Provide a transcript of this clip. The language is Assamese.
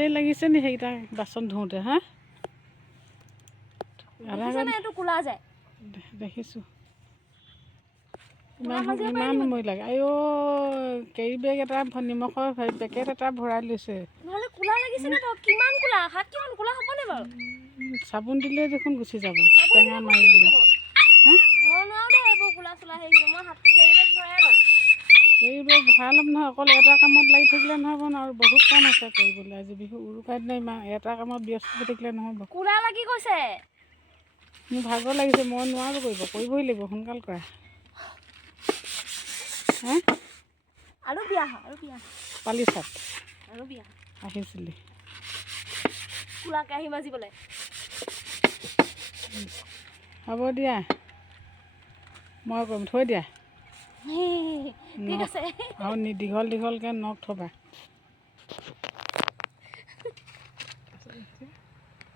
দেৰি লাগিছে নি সেইকেইটা বাচন ধুওঁতে হা দেখিছোঁ ইমান সময় লাগে আইঅ কেৰি বেগ এটা নিমখৰ পেকেট এটা ভৰাই লৈছে চাবোন দিলে দেখোন গুচি যাব টেঙা মাৰি দিলে এইবোৰ ভৰাই ল'ম নহয় অকল এটা কামত লাগি থাকিলে নহ'ব ন আৰু বহুত কাম আছে কৰিবলৈ আজি বিহু উৰুকাৰ দিনা ইমান এটা কামত ব্যস্ত হৈ থাকিলে নহ'ব মোৰ ভাগৰ লাগিছে মই নোৱাৰোঁ কৰিবই লাগিব সোনকাল কৰা হা পালি চাত আহিছিলি হ'ব দিয়া মই কৰিম থৈ দিয়া আৰু দীঘল দীঘলকৈ নখ থবা